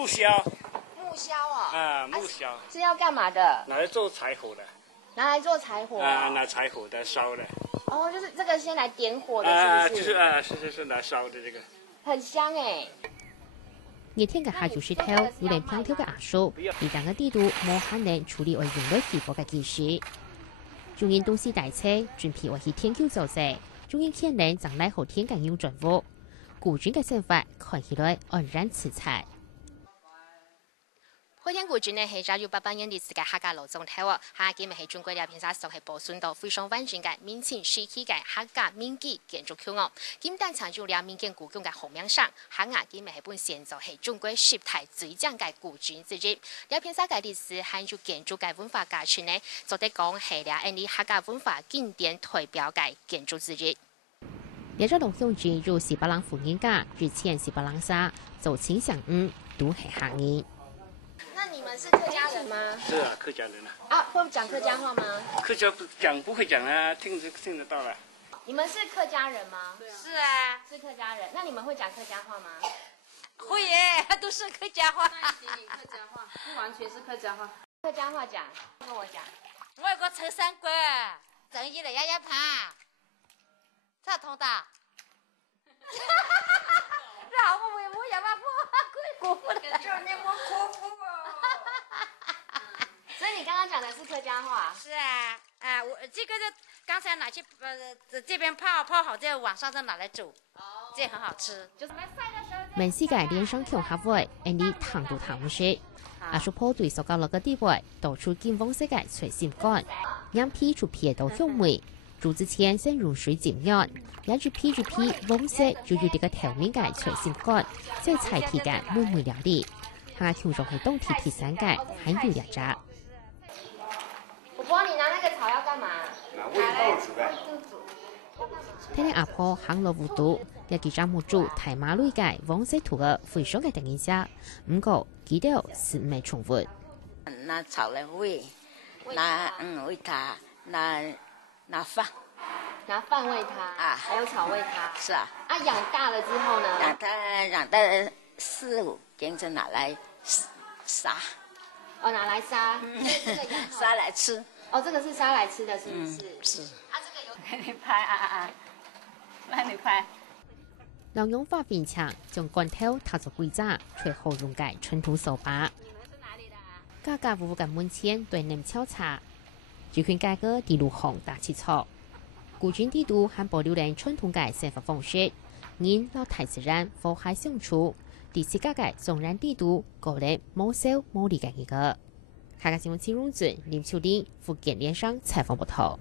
木销。木销哦。啊，木销。是要干嘛的？拿来做柴火的。拿来做柴火。拿柴火的烧的。哦，就是这个先来点火的，是不是？是来烧的这个。很香哎。熱天嘅下游雪條，有連平挑嘅牙數，而等嘅地度冇可能處理為用來起火嘅技術。中因東西大車，準備為去天橋造勢，中因可能將來後天更用轉屋。古鎮嘅生活看起來安然自在。好天古鎮呢係1988年歷史嘅客家老總體喎，客家咪係中國嘅片沙上係保存到非常完整嘅明清時期嘅客家民居建築區哦。今但參照了民間故宮嘅後面上，客家今咪係本現就係中國十大最長嘅古鎮之一。了片沙嘅歷史含住建築嘅文化價值呢，就得講係了印尼客家文化經典代表嘅建築之一。也咗龍鄉鎮如西巴朗福人家，日前西巴朗沙，就請相都係客人。那你们是客家人吗？是啊，客家人啊。啊，会讲客家话吗？客家不会讲啊，听得到了。你们是客家人吗？是啊，是客家人。那你们会讲客家话吗？会耶，都是客家话。那一点点客家话，不完全是客家话。客家话讲，跟我讲。我有个陈三哥，正义的丫盘，咋通的？然后我也把过户了，这你我过户哦。所以你刚刚讲的是客家话？是啊，我这个就刚才拿去这边泡好，再晚上再拿来煮，这很好吃。就是民世界連上強合會，印尼糖度糖食。阿叔婆對所教落嘅地位，到處見往世界隨心幹，讓皮出皮到香味。煮之前先用水浸潤，也住皮黃色就要啲個調味嘅隨心幹，再菜提嘅美味料理。下條仲係冬天鐵山嘅，還有兩隻。婆婆，你拿那個草要幹嘛？拿味豆煮的。睇你阿婆行路糊塗，有幾張木柱睇馬路嘅黃色圖嘅非常嘅定義下，唔過記得是唔係重複。拿草來餵，餵它，拿飯，拿飯餵它啊，還有草餵它。是啊。啊，養大了之後呢？養到4-5天就拿來殺。哦，拿來殺，殺來吃。哦，這個是殺來吃的，是不是？是。啊，這個有。你拍幫你拍。兩用花邊牆將罐頭套做櫃架，隨後用嘅傳統手把。家家戶戶嘅門前對人敲茶，住圈街個地路巷大切磋。古鎮地度還保留了傳統嘅生活方式，人老大自然和諧相處。第四家嘅縱然地度個人冇少冇理嘅一個。客家新聞新聞組林秋玲福建連上採訪報道。